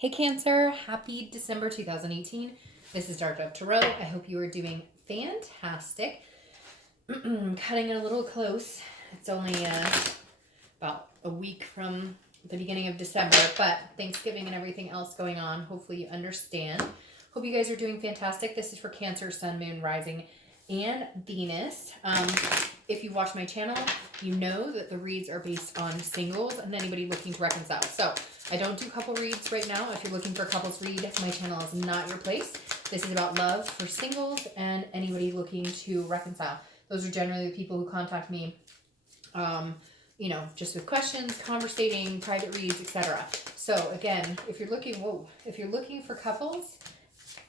Hey Cancer, happy December 2018. This is Dark Dove Tarot. I hope you are doing fantastic. Cutting it a little close. It's only about a week from the beginning of December, but Thanksgiving and everything else going on. Hopefully you understand. Hope you guys are doing fantastic. This is for Cancer, Sun, Moon, Rising, and Venus. If you watch my channel, you know that the reads are based on singles and anybody looking to reconcile. So I don't do couple reads right now. If you're looking for a couples read, my channel is not your place. This is about love for singles and anybody looking to reconcile. Those are generally the people who contact me, just with questions, conversating, private reads, etc. So again, if you're looking for couples,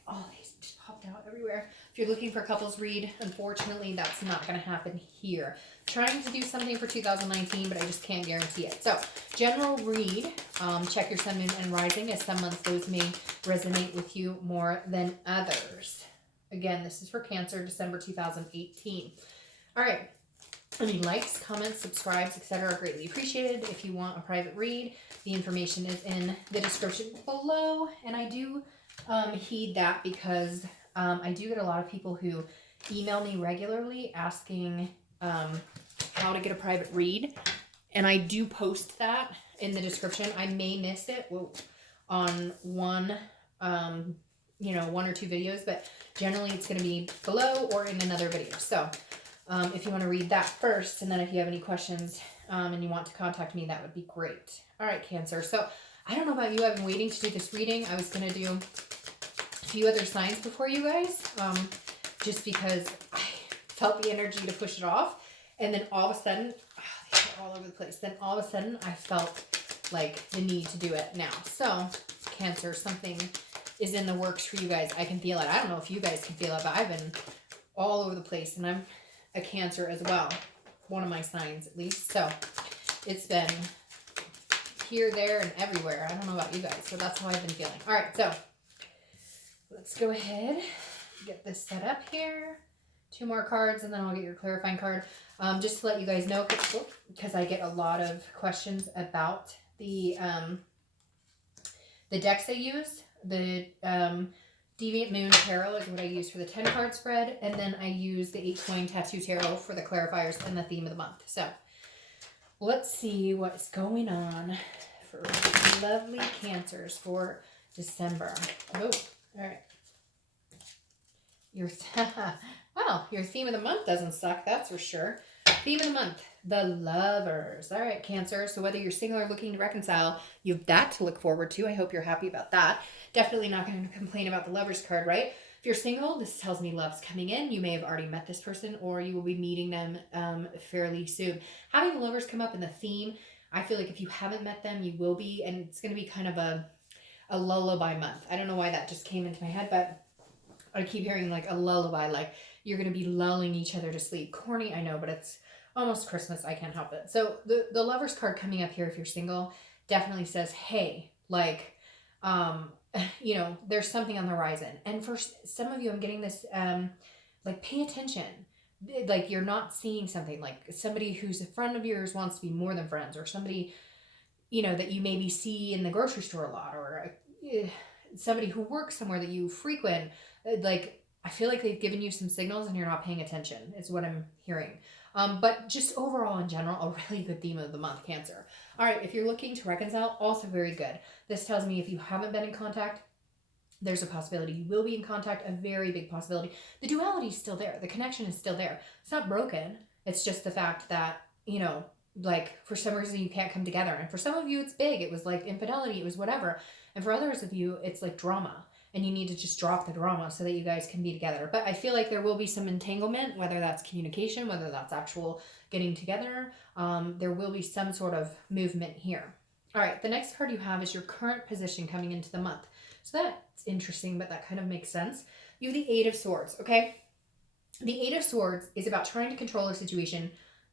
oh, these just popped out everywhere. If you're looking for couples read, unfortunately, that's not going to happen here. Trying to do something for 2019, but I just can't guarantee it. So, general read, check your sun, moon, and rising, as some months those may resonate with you more than others. Again, this is for Cancer, December 2018. All right. Any likes, comments, subscribes, etc. are greatly appreciated. If you want a private read, the information is in the description below. And I do heed that because I do get a lot of people who email me regularly asking how to get a private read. And I do post that in the description. I may miss it on one or two videos, but generally it's going to be below or in another video. So if you want to read that first, and then if you have any questions and you want to contact me, that would be great. All right, Cancer. So I don't know about you. I've been waiting to do this reading. I was going to do a few other signs before you guys, just because I felt the energy to push it off. And then all of a sudden, these are all over the place. Then all of a sudden, I felt like the need to do it now. So, Cancer, something is in the works for you guys. I can feel it. I don't know if you guys can feel it, but I've been all over the place. And I'm a Cancer as well. One of my signs, at least. So, it's been here, there, and everywhere. I don't know about you guys, so that's how I've been feeling. All right, so let's go ahead, get this set up here. 2 more cards, and then I'll get your clarifying card. Just to let you guys know, because I get a lot of questions about the decks I use. The Deviant Moon Tarot is what I use for the 10-card spread, and then I use the 8-coin Tattoo Tarot for the clarifiers and the theme of the month. So let's see what's going on for lovely Cancers for December. Oh, all right. Your theme of the month doesn't suck, that's for sure. Theme of the month, the lovers. All right, Cancer. So whether you're single or looking to reconcile, you have that to look forward to. I hope you're happy about that. Definitely not going to complain about the lovers card, right? If you're single, this tells me love's coming in. You may have already met this person, or you will be meeting them fairly soon. Having the lovers come up in the theme, I feel like if you haven't met them, you will be, and it's going to be kind of a lullaby month. I don't know why that just came into my head, but I keep hearing like a lullaby, like you're going to be lulling each other to sleep. Corny, I know, but it's almost Christmas. I can't help it. So the lovers card coming up here, if you're single, definitely says, hey, like, there's something on the horizon. And for some of you, I'm getting this, like, pay attention. Like, you're not seeing something, like somebody who's a friend of yours wants to be more than friends, or somebody, that you maybe see in the grocery store a lot, or somebody who works somewhere that you frequent. Like, I feel like they've given you some signals and you're not paying attention, is what I'm hearing. But just overall, in general, a really good theme of the month, Cancer. All right, if you're looking to reconcile, also very good. This tells me if you haven't been in contact, there's a possibility you will be in contact, a very big possibility. The duality is still there. The connection is still there. It's not broken. It's just the fact that, like, for some reason you can't come together. And for some of you, it's big. It was like infidelity. It was whatever. And for others of you, it's like drama. And you need to just drop the drama so that you guys can be together. But I feel like there will be some entanglement, whether that's communication, whether that's actual getting together. There will be some sort of movement here. All right, the next card you have is your current position coming into the month. So that's interesting, but that kind of makes sense. You have the 8 of Swords, okay? The 8 of Swords is about trying to control a situation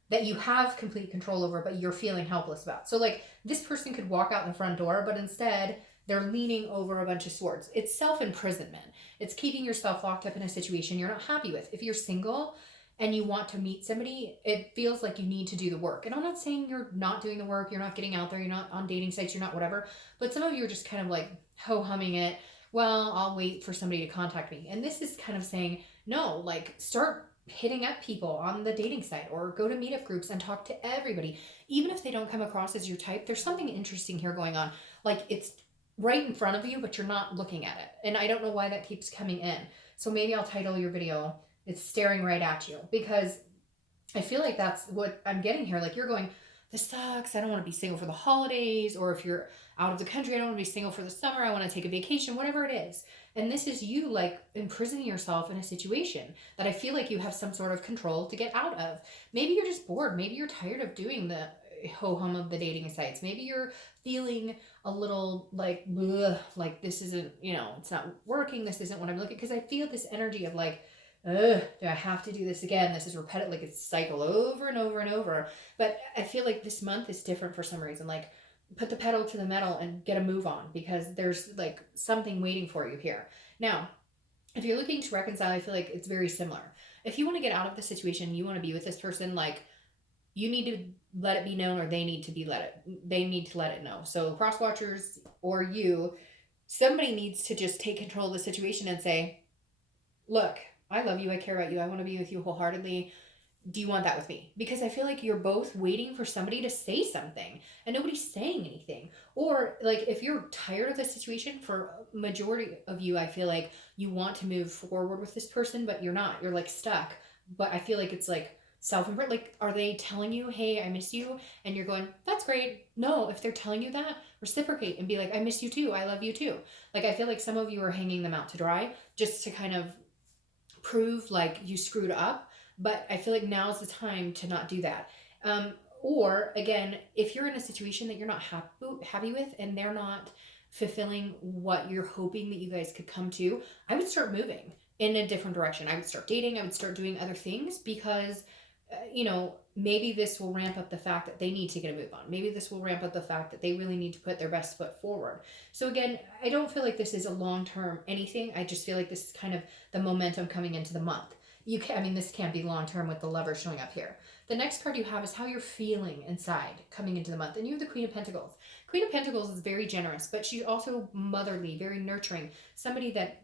that you have complete control over, but you're feeling helpless about. So, like, this person could walk out the front door, but instead they're leaning over a bunch of swords. It's self-imprisonment. It's keeping yourself locked up in a situation you're not happy with. If you're single, and you want to meet somebody, it feels like you need to do the work. And I'm not saying you're not doing the work, you're not getting out there, you're not on dating sites, you're not whatever, but some of you are just kind of like ho-humming it. Well, I'll wait for somebody to contact me. And this is kind of saying, no, like start hitting up people on the dating site or go to meetup groups and talk to everybody. Even if they don't come across as your type, there's something interesting here going on. Like it's right in front of you, but you're not looking at it. And I don't know why that keeps coming in. So maybe I'll title your video, "It's staring right at you," because I feel like that's what I'm getting here. Like you're going, this sucks. I don't want to be single for the holidays. Or if you're out of the country, I don't want to be single for the summer. I want to take a vacation, whatever it is. And this is you like imprisoning yourself in a situation that I feel like you have some sort of control to get out of. Maybe you're just bored. Maybe you're tired of doing the ho-hum of the dating sites. Maybe you're feeling a little like, bleh, like this isn't, it's not working. This isn't what I'm looking, because I feel this energy of like, ugh, do I have to do this again? This is repetitive, like it's cycle over and over and over. But I feel like this month is different for some reason. Like put the pedal to the metal and get a move on, because there's like something waiting for you here. Now, if you're looking to reconcile, I feel like it's very similar. If you want to get out of the situation, you want to be with this person, like you need to let it be known, or they need to let it know. So cross watchers or you, somebody needs to just take control of the situation and say, look, I love you, I care about you, I want to be with you wholeheartedly. Do you want that with me? Because I feel like you're both waiting for somebody to say something and nobody's saying anything. Or like if you're tired of the situation, for majority of you, I feel like you want to move forward with this person, but you're not. You're like stuck. But I feel like it's like self-imprint. Like, are they telling you, hey, I miss you? And you're going, that's great. No, if they're telling you that, reciprocate and be like, I miss you too. I love you too. Like, I feel like some of you are hanging them out to dry just to kind of prove like you screwed up. But I feel like now's the time to not do that. Or again, if you're in a situation that you're not happy with and they're not fulfilling what you're hoping that you guys could come to, I would start moving in a different direction. I would start dating. I would start doing other things, because maybe this will ramp up the fact that they need to get a move on. Maybe this will ramp up the fact that they really need to put their best foot forward. So again, I don't feel like this is a long-term anything. I just feel like this is kind of the momentum coming into the month. This can't be long-term with the Lover showing up here. The next card you have is how you're feeling inside coming into the month. And you have the Queen of Pentacles. Queen of Pentacles is very generous, but she's also motherly, very nurturing. Somebody that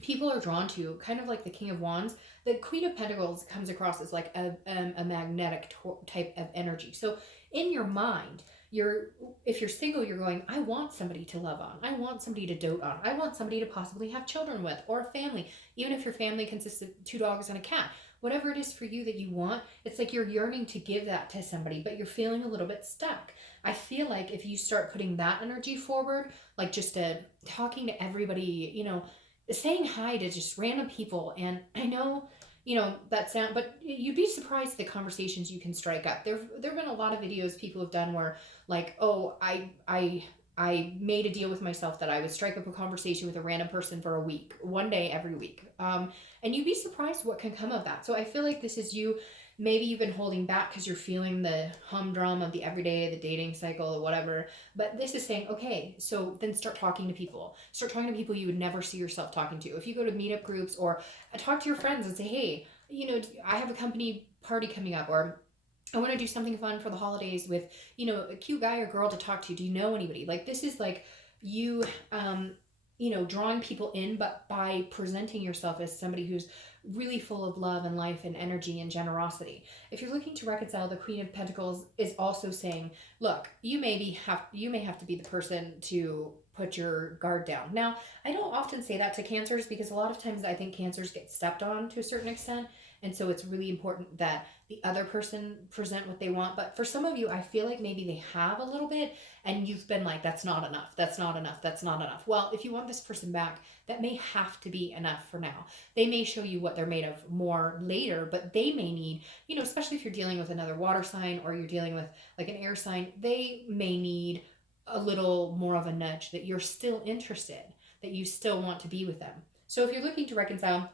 people are drawn to, kind of like the King of Wands. The Queen of Pentacles comes across as like a magnetic type of energy. So in your mind, if you're single, you're going, I want somebody to love on. I want somebody to dote on. I want somebody to possibly have children with, or a family. Even if your family consists of 2 dogs and a cat. Whatever it is for you that you want, it's like you're yearning to give that to somebody, but you're feeling a little bit stuck. I feel like if you start putting that energy forward, like just talking to everybody, saying hi to just random people. And I know, that sound, but you'd be surprised the conversations you can strike up. There've been a lot of videos people have done where like, oh, I made a deal with myself that I would strike up a conversation with a random person for a week, one day every week. And you'd be surprised what can come of that. So I feel like this is you. Maybe you've been holding back because you're feeling the humdrum of the everyday, the dating cycle, or whatever. But this is saying, okay, so then start talking to people. Start talking to people you would never see yourself talking to. If you go to meetup groups, or talk to your friends and say, hey, I have a company party coming up, or I want to do something fun for the holidays with, a cute guy or girl to talk to. Do you know anybody? Like, this is like you, drawing people in, but by presenting yourself as somebody who's really full of love and life and energy and generosity. If you're looking to reconcile, the Queen of Pentacles is also saying, look, you may have to be the person to put your guard down. Now, I don't often say that to Cancers, because a lot of times I think Cancers get stepped on to a certain extent. And so it's really important that the other person present what they want. But for some of you, I feel like maybe they have a little bit, and you've been like, that's not enough. That's not enough. That's not enough. Well, if you want this person back, that may have to be enough for now. They may show you what they're made of more later, but they may need, especially if you're dealing with another water sign, or you're dealing with like an air sign, they may need a little more of a nudge that you're still interested, that you still want to be with them. So if you're looking to reconcile,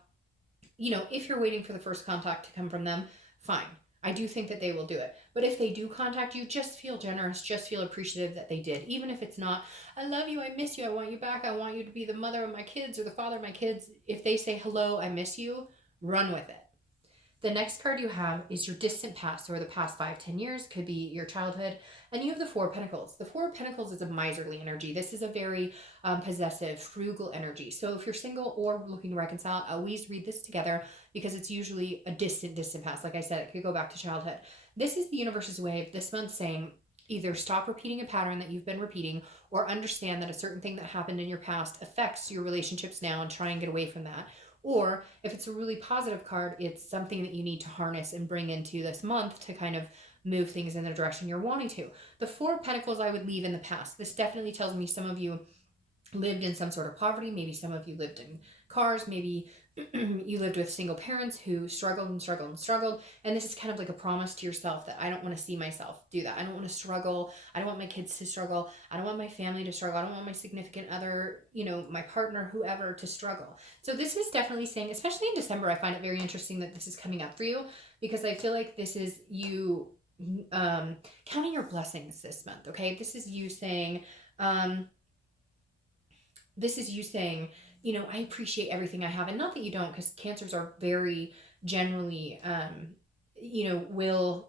if you're waiting for the first contact to come from them, fine. I do think that they will do it. But if they do contact you, just feel generous, just feel appreciative that they did. Even if it's not, I love you, I miss you, I want you back, I want you to be the mother of my kids or the father of my kids. If they say, hello, I miss you, run with it. The next card you have is your distant past, or the past 5-10 years, could be your childhood. And you have the Four of Pentacles. The Four of Pentacles is a miserly energy. This is a very possessive, frugal energy. So if you're single or looking to reconcile, always read this together, because it's usually a distant past. Like I said, it could go back to childhood. This is the universe's way of this month saying, either stop repeating a pattern that you've been repeating, or understand that a certain thing that happened in your past affects your relationships now and try and get away from that. Or if it's a really positive card, it's something that you need to harness and bring into this month to kind of move things in the direction you're wanting to. The Four of Pentacles I would leave in the past. This definitely tells me some of you lived in some sort of poverty. Maybe some of you lived in cars. Maybe you lived with single parents who struggled and struggled and struggled. And this is kind of like a promise to yourself that I don't want to see myself do that. I don't want to struggle. I don't want my kids to struggle. I don't want my family to struggle. I don't want my significant other, my partner, whoever, to struggle. So this is definitely saying, especially in December, I find it very interesting that this is coming up for you, because I feel like this is you counting your blessings this month. Okay. This is you saying, I appreciate everything I have. And not that you don't, because Cancers are very generally, will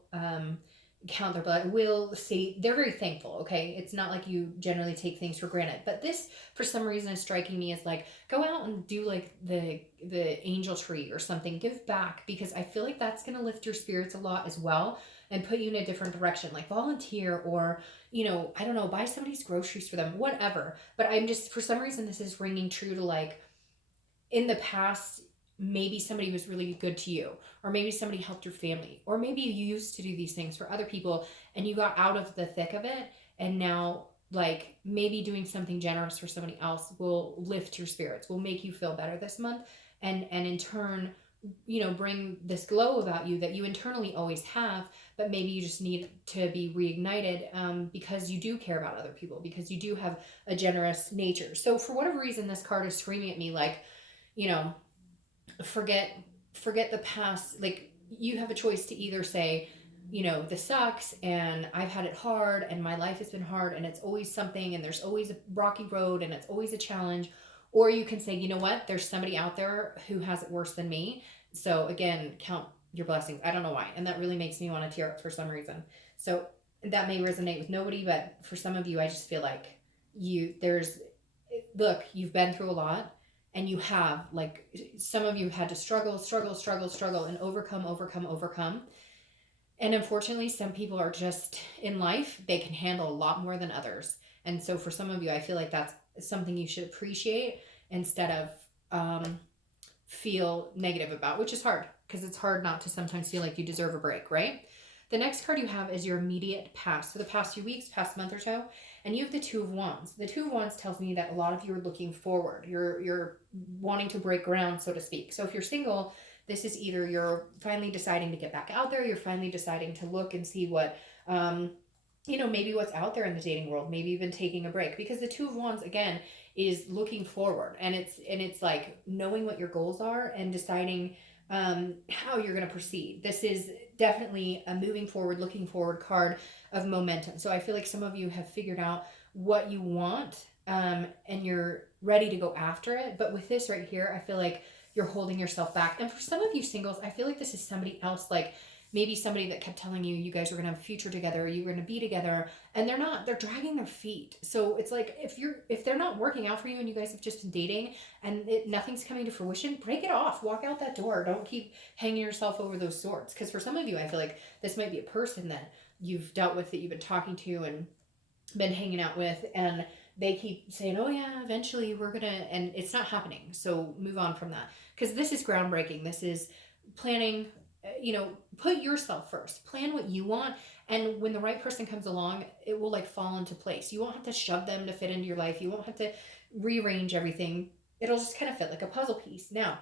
count their blood, will say they're very thankful. Okay. It's not like you generally take things for granted. But this, for some reason, is striking me as like, go out and do like the angel tree or something. Give back, because I feel like that's going to lift your spirits a lot as well and put you in a different direction. Like volunteer, or I don't know, buy somebody's groceries for them, whatever. But I'm just, for some reason, this is ringing true to like, in the past, maybe somebody was really good to you, or maybe somebody helped your family, or maybe you used to do these things for other people and you got out of the thick of it. And now, like, maybe doing something generous for somebody else will lift your spirits, will make you feel better this month. And in turn, bring this glow about you that you internally always have, but maybe you just need to be reignited, because you do care about other people, because you do have a generous nature. So for whatever reason, this card is screaming at me like, forget the past. Like, you have a choice to either say, this sucks and I've had it hard and my life has been hard and it's always something and there's always a rocky road and it's always a challenge. Or you can say, you know what, there's somebody out there who has it worse than me. So again, count your blessings. I don't know why. And that really makes me want to tear up for some reason. So that may resonate with nobody, but for some of you, I just feel like you've been through a lot, and you have, like, some of you had to struggle and overcome. And unfortunately, some people are just in life, they can handle a lot more than others. And so for some of you, I feel like that's something you should appreciate instead of feel negative about, which is hard, because it's hard not to sometimes feel like you deserve a break, right? The next card you have is your immediate past. So the past few weeks, past month or so, and you have the Two of Wands. The Two of Wands tells me that a lot of you are looking forward. You're wanting to break ground, so to speak. So if you're single, this is either you're finally deciding to get back out there, you're finally deciding to look and see what, maybe what's out there in the dating world, maybe even taking a break, because the Two of Wands, again, is looking forward, and it's like knowing what your goals are and deciding how you're going to proceed. This is definitely a moving forward, looking forward card of momentum. So I feel like some of you have figured out what you want, and you're ready to go after it. But with this right here, I feel like you're holding yourself back. And for some of you singles, I feel like this is somebody else, like maybe somebody that kept telling you guys were going to have a future together, you were going to be together, and they're not. They're dragging their feet. So it's like, if they're not working out for you and you guys have just been dating and nothing's coming to fruition, break it off. Walk out that door. Don't keep hanging yourself over those swords. Because for some of you, I feel like this might be a person that you've dealt with, that you've been talking to and been hanging out with, and they keep saying, oh yeah, eventually we're gonna, and it's not happening. So move on from that, because this is groundbreaking. This is planning. Put yourself first. Plan what you want, and when the right person comes along, it will like fall into place. You won't have to shove them to fit into your life. You won't have to rearrange everything. It'll just kind of fit like a puzzle piece. Now,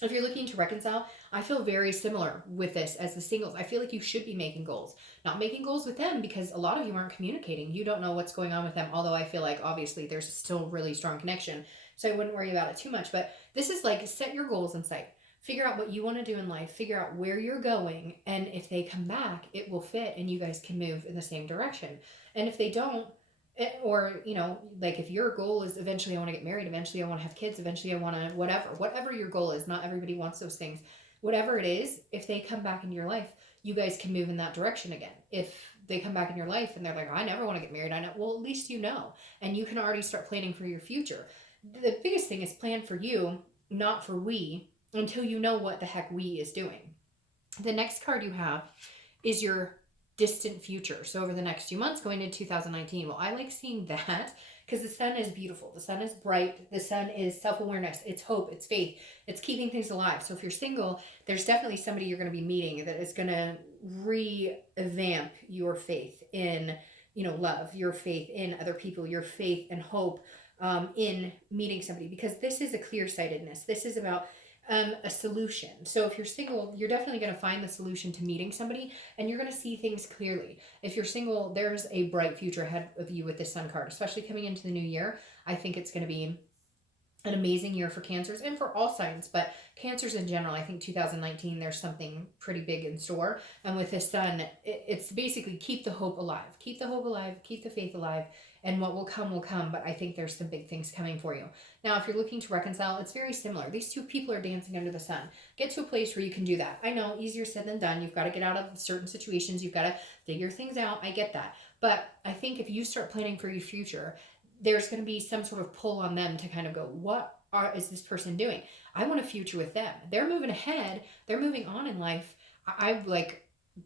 if you're looking to reconcile, I feel very similar with this as the singles. I feel like you should be making goals. Not making goals with them, because a lot of you aren't communicating. You don't know what's going on with them, although I feel like obviously there's still really strong connection. So I wouldn't worry about it too much. But this is like, set your goals in sight. Figure out what you want to do in life. Figure out where you're going. And if they come back, it will fit and you guys can move in the same direction. And if they don't, or, like if your goal is eventually I want to get married, eventually I want to have kids, eventually I want to whatever your goal is, not everybody wants those things. whatever it is, if they come back into your life, you guys can move in that direction again. If they come back in your life and they're like, I never want to get married, I know, well, at least you know, and you can already start planning for your future. The biggest thing is plan for you, not for we, until you know what the heck we is doing. The next card you have is your distant future. So over the next few months going into 2019. Well, I like seeing that because the sun is beautiful. The sun is bright. The sun is self-awareness. It's hope. It's faith. It's keeping things alive. So if you're single, there's definitely somebody you're going to be meeting that is going to revamp your faith in, love, your faith in other people, your faith and hope in meeting somebody, because this is a clear-sightedness. This is about a solution. So if you're single, you're definitely going to find the solution to meeting somebody, and you're going to see things clearly. If you're single, there's a bright future ahead of you with this sun card, especially coming into the new year. I think it's going to be an amazing year for Cancers and for all signs, but Cancers in general. I think 2019, there's something pretty big in store. And with this sun, it's basically keep the hope alive, keep the hope alive, keep the faith alive, and what will come will come. But I think there's some big things coming for you. Now, if you're looking to reconcile, it's very similar. These two people are dancing under the sun. Get to a place where you can do that. I know, easier said than done. You've got to get out of certain situations. You've got to figure things out. I get that. But I think if you start planning for your future, there's going to be some sort of pull on them to kind of go, what is this person doing? I want a future with them. They're moving ahead. They're moving on in life.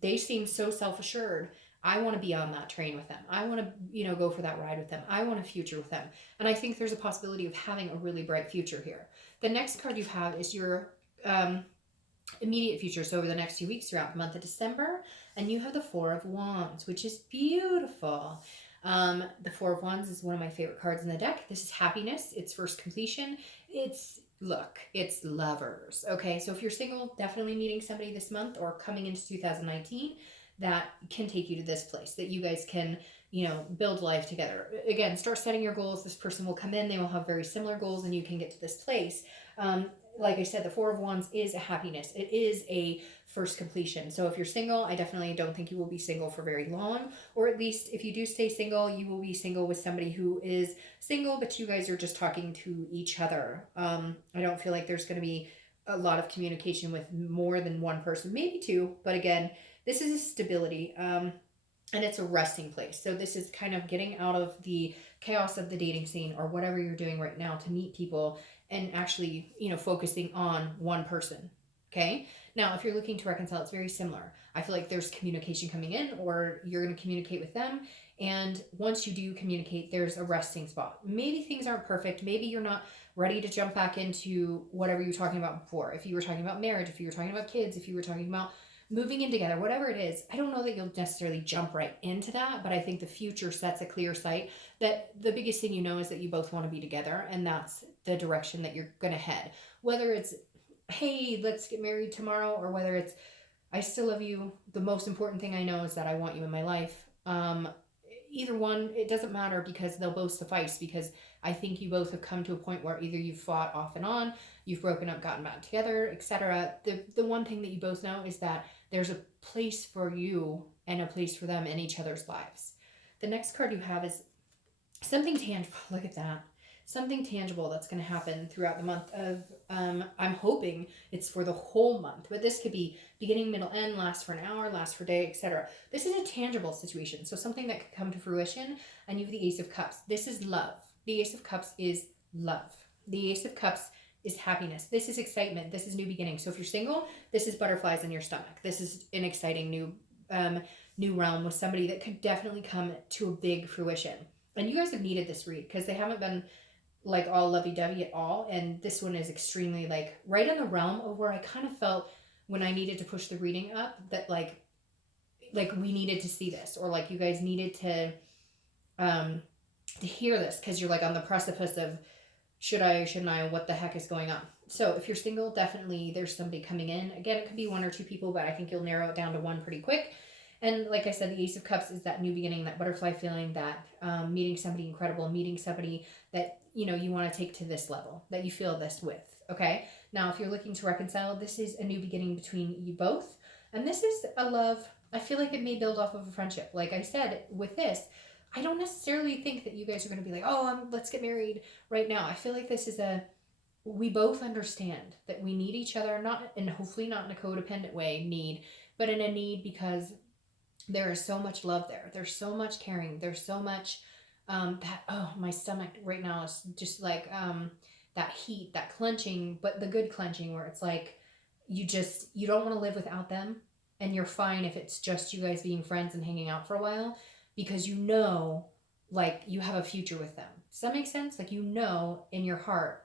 They seem so self-assured. I want to be on that train with them. I want to, go for that ride with them. I want a future with them. And I think there's a possibility of having a really bright future here. The next card you have is your immediate future. So over the next few weeks throughout the month of December, and you have the Four of Wands, which is beautiful. The Four of Wands is one of my favorite cards in the deck. This is happiness. It's first completion. It's lovers. Okay, so if you're single, definitely meeting somebody this month or coming into 2019 that can take you to this place, that you guys can, build life together. Again, start setting your goals. This person will come in. They will have very similar goals, and you can get to this place. Like I said, the Four of Wands is a happiness. It is a first completion. So if you're single, I definitely don't think you will be single for very long. Or at least if you do stay single, you will be single with somebody who is single, but you guys are just talking to each other. I don't feel like there's going to be a lot of communication with more than one person, maybe two. But again, this is a stability. And it's a resting place. So this is kind of getting out of the chaos of the dating scene or whatever you're doing right now to meet people and actually, focusing on one person. Okay. Now, if you're looking to reconcile, it's very similar. I feel like there's communication coming in, or you're going to communicate with them. And once you do communicate, there's a resting spot. Maybe things aren't perfect. Maybe you're not ready to jump back into whatever you were talking about before. If you were talking about marriage, if you were talking about kids, if you were talking about moving in together, whatever it is, I don't know that you'll necessarily jump right into that, but I think the future sets a clear sight that the biggest thing is that you both want to be together, and that's the direction that you're going to head. Whether it's, hey, let's get married tomorrow, or whether it's, I still love you. The most important thing I know is that I want you in my life. Either one, it doesn't matter, because they'll both suffice, because I think you both have come to a point where either you've fought off and on, you've broken up, gotten back together, etc. The one thing that you both know is that there's a place for you and a place for them in each other's lives. The next card you have is something tangible. Look at that. Something tangible that's going to happen throughout the month of, I'm hoping it's for the whole month, but this could be beginning, middle, end, last for an hour, last for a day, etc. This is a tangible situation. So something that could come to fruition, and you have the Ace of Cups. This is love. The Ace of Cups is love. The Ace of Cups is happiness. This is excitement. This is new beginning. So if you're single, this is butterflies in your stomach. This is an exciting new realm with somebody that could definitely come to a big fruition. And you guys have needed this read, because they haven't been like all lovey-dovey at all, and this one is extremely like right in the realm of where I kind of felt when I needed to push the reading up that like we needed to see this, or like you guys needed to hear this, because you're like on the precipice of should I, shouldn't I, what the heck is going on. So if you're single, definitely there's somebody coming in. Again, it could be one or two people, but I think you'll narrow it down to one pretty quick. And like I said, the Ace of Cups is that new beginning, that butterfly feeling, that meeting somebody incredible, meeting somebody that, you want to take to this level, that you feel this with, okay? Now, if you're looking to reconcile, this is a new beginning between you both. And this is a love, I feel like it may build off of a friendship. Like I said, with this, I don't necessarily think that you guys are going to be like, oh, let's get married right now. I feel like this is a we both understand that we need each other, not, and hopefully not in a codependent way, but in a need because there is so much love there. There's so much caring. There's so much oh, my stomach right now is just like that heat, that clenching, but the good clenching where it's like you don't want to live without them, and you're fine if it's just you guys being friends and hanging out for a while, because like you have a future with them. Does that make sense? Like in your heart,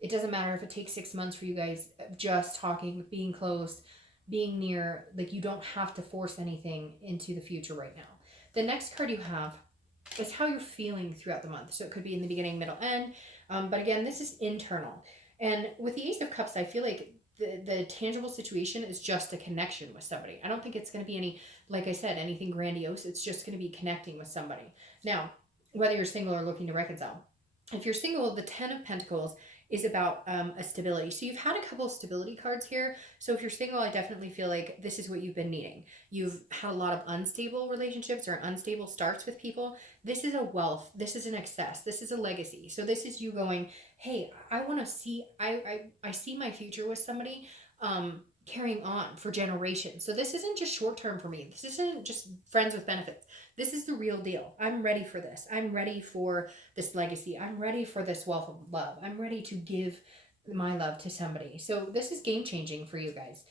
it doesn't matter if it takes 6 months for you guys just talking, being close, being near, like you don't have to force anything into the future right now. The next card you have is how you're feeling throughout the month. So it could be in the beginning, middle, end. But again, this is internal. And with the Ace of Cups, I feel like the tangible situation is just a connection with somebody. I don't think it's going to be any, like I said, anything grandiose. It's just going to be connecting with somebody. Now, whether you're single or looking to reconcile. If you're single, the 10 of Pentacles is about a stability. So you've had a couple of stability cards here. So if you're single, I definitely feel like this is what you've been needing. You've had a lot of unstable relationships or unstable starts with people. This is a wealth. This is an excess. This is a legacy. So this is you going, hey, I want to see, I see my future with somebody carrying on for generations. So this isn't just short term for me. This isn't just friends with benefits. This is the real deal. I'm ready for this. I'm ready for this legacy. I'm ready for this wealth of love. I'm ready to give my love to somebody. So this is game changing for you guys.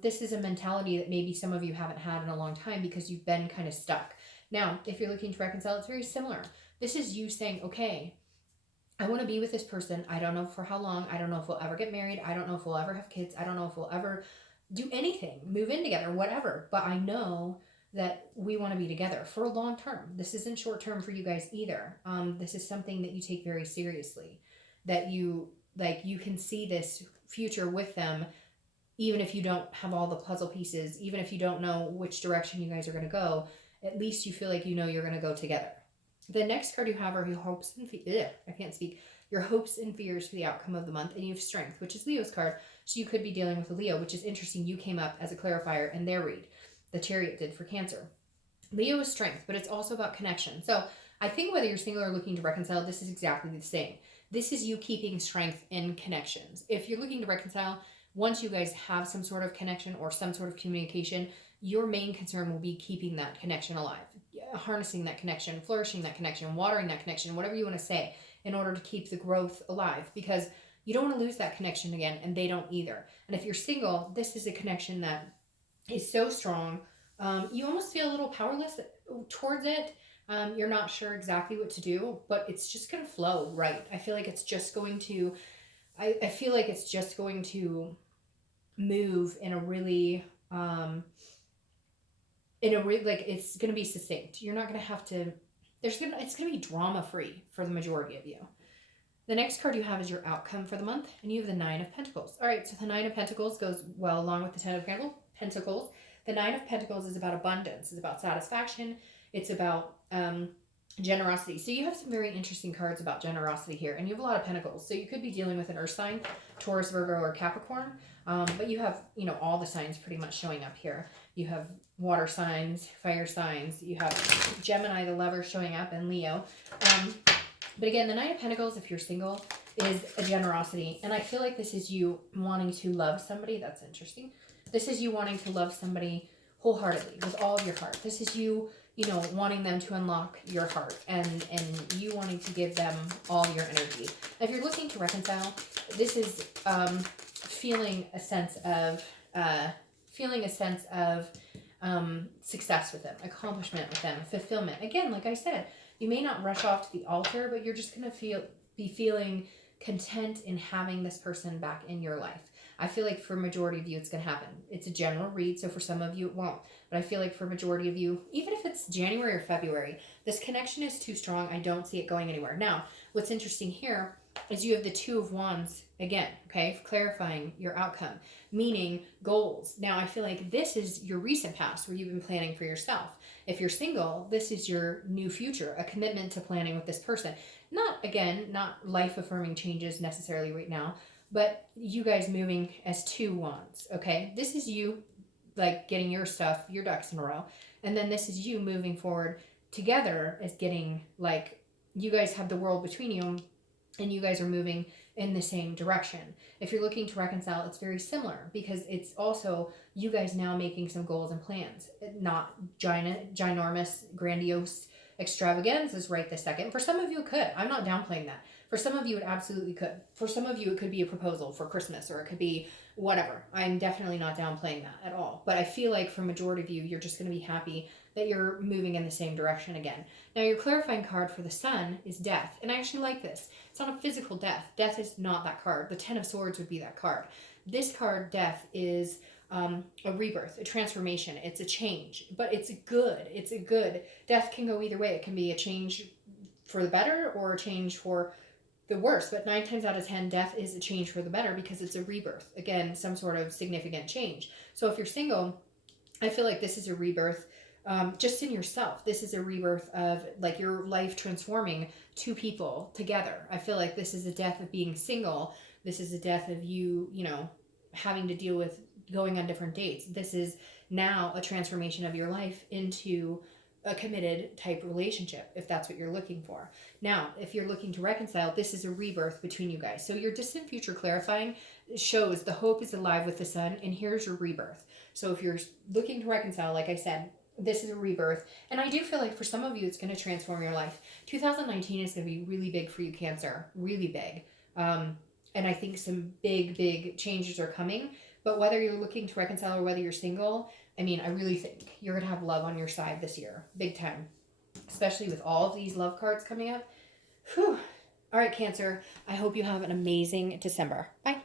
This is a mentality that maybe some of you haven't had in a long time because you've been kind of stuck. Now, if you're looking to reconcile, it's very similar. This is you saying, okay, I want to be with this person. I don't know for how long. I don't know if we'll ever get married. I don't know if we'll ever have kids. I don't know if we'll ever do anything, move in together, whatever. But I know that we want to be together for a long term. This isn't short term for you guys either. This is something that you take very seriously, that you can see this future with them, even if you don't have all the puzzle pieces, even if you don't know which direction you guys are going to go. At least you feel like you know you're going to go together. The next card you have are your hopes and your hopes and fears for the outcome of the month, and you have strength, which is Leo's card. So you could be dealing with a Leo, which is interesting. You came up as a clarifier in their read. The Chariot did for Cancer. Leo is strength, but it's also about connection. So I think whether you're single or looking to reconcile, this is exactly the same. This is you keeping strength in connections. If you're looking to reconcile, once you guys have some sort of connection or some sort of communication, your main concern will be keeping that connection alive, harnessing that connection, flourishing that connection, watering that connection, whatever you want to say, in order to keep the growth alive, because you don't want to lose that connection again, and they don't either. And if you're single, this is a connection that is so strong, you almost feel a little powerless towards it. You're not sure exactly what to do, but it's just going to flow right. I feel like it's just going to, I feel like it's just going to move in a really, like it's going to be succinct. You're not going to have to, it's going to be drama free for the majority of you. The next card you have is your outcome for the month, and you have the 9 of Pentacles. All right, so the 9 of Pentacles goes well along with the 10 of Pentacles. The 9 of Pentacles is about abundance. It's about satisfaction. It's about generosity. So you have some very interesting cards about generosity here, and you have a lot of Pentacles. So you could be dealing with an earth sign, Taurus, Virgo, or Capricorn, but you have, all the signs pretty much showing up here. You have water signs, fire signs. You have Gemini, the lover, showing up, and Leo. But again, the 9 of Pentacles, if you're single, is a generosity. And I feel like this is you wanting to love somebody. That's interesting. This is you wanting to love somebody wholeheartedly, with all of your heart. This is you, wanting them to unlock your heart, and you wanting to give them all your energy. If you're looking to reconcile, this is feeling a sense of success with them, accomplishment with them, fulfillment. Again, like I said, you may not rush off to the altar, but you're just going to be feeling content in having this person back in your life. I feel like for majority of you, it's going to happen. It's a general read, so for some of you, it won't. But I feel like for majority of you, even if it's January or February, this connection is too strong. I don't see it going anywhere. Now, what's interesting here is you have the 2 of Wands again, okay, clarifying your outcome, meaning goals. Now, I feel like this is your recent past where you've been planning for yourself. If you're single, this is your new future, a commitment to planning with this person. Not life-affirming changes necessarily right now, but you guys moving as 2 wands, okay? This is you, like, getting your stuff, your ducks in a row. And then this is you moving forward together as getting, like, you guys have the world between you, and you guys are moving in the same direction. If you're looking to reconcile, it's very similar because it's also you guys now making some goals and plans, not ginormous, grandiose extravaganzas right this second. For some of you, it could. I'm not downplaying that. For some of you, it absolutely could. For some of you, it could be a proposal for Christmas, or it could be whatever. I'm definitely not downplaying that at all. But I feel like for majority of you, you're just going to be happy that you're moving in the same direction again. Now, your clarifying card for the Sun is Death. And I actually like this. It's not a physical death. Death is not that card. The Ten of Swords would be that card. This card, Death, is a rebirth, a transformation. It's a change, but it's good. It's a good. Death can go either way. It can be a change for the better or a change for the worse. But 9 times out of 10, death is a change for the better because it's a rebirth. Again, some sort of significant change. So if you're single, I feel like this is a rebirth just in yourself. This is a rebirth of like your life transforming two people together. I feel like this is a death of being single. This is a death of you, you know, having to deal with going on different dates. This is now a transformation of your life into a committed type relationship, if that's what you're looking for. Now, if you're looking to reconcile, this is a rebirth between you guys. So your distant future clarifying shows the hope is alive with the Sun, and here's your rebirth. So if you're looking to reconcile, like I said, this is a rebirth. And I do feel like for some of you, it's going to transform your life. 2019 is going to be really big for you, Cancer. Really big. And I think some big changes are coming. But whether you're looking to reconcile or whether you're single, I mean, I really think you're going to have love on your side this year. Big time. Especially with all of these love cards coming up. Whew. All right, Cancer. I hope you have an amazing December. Bye.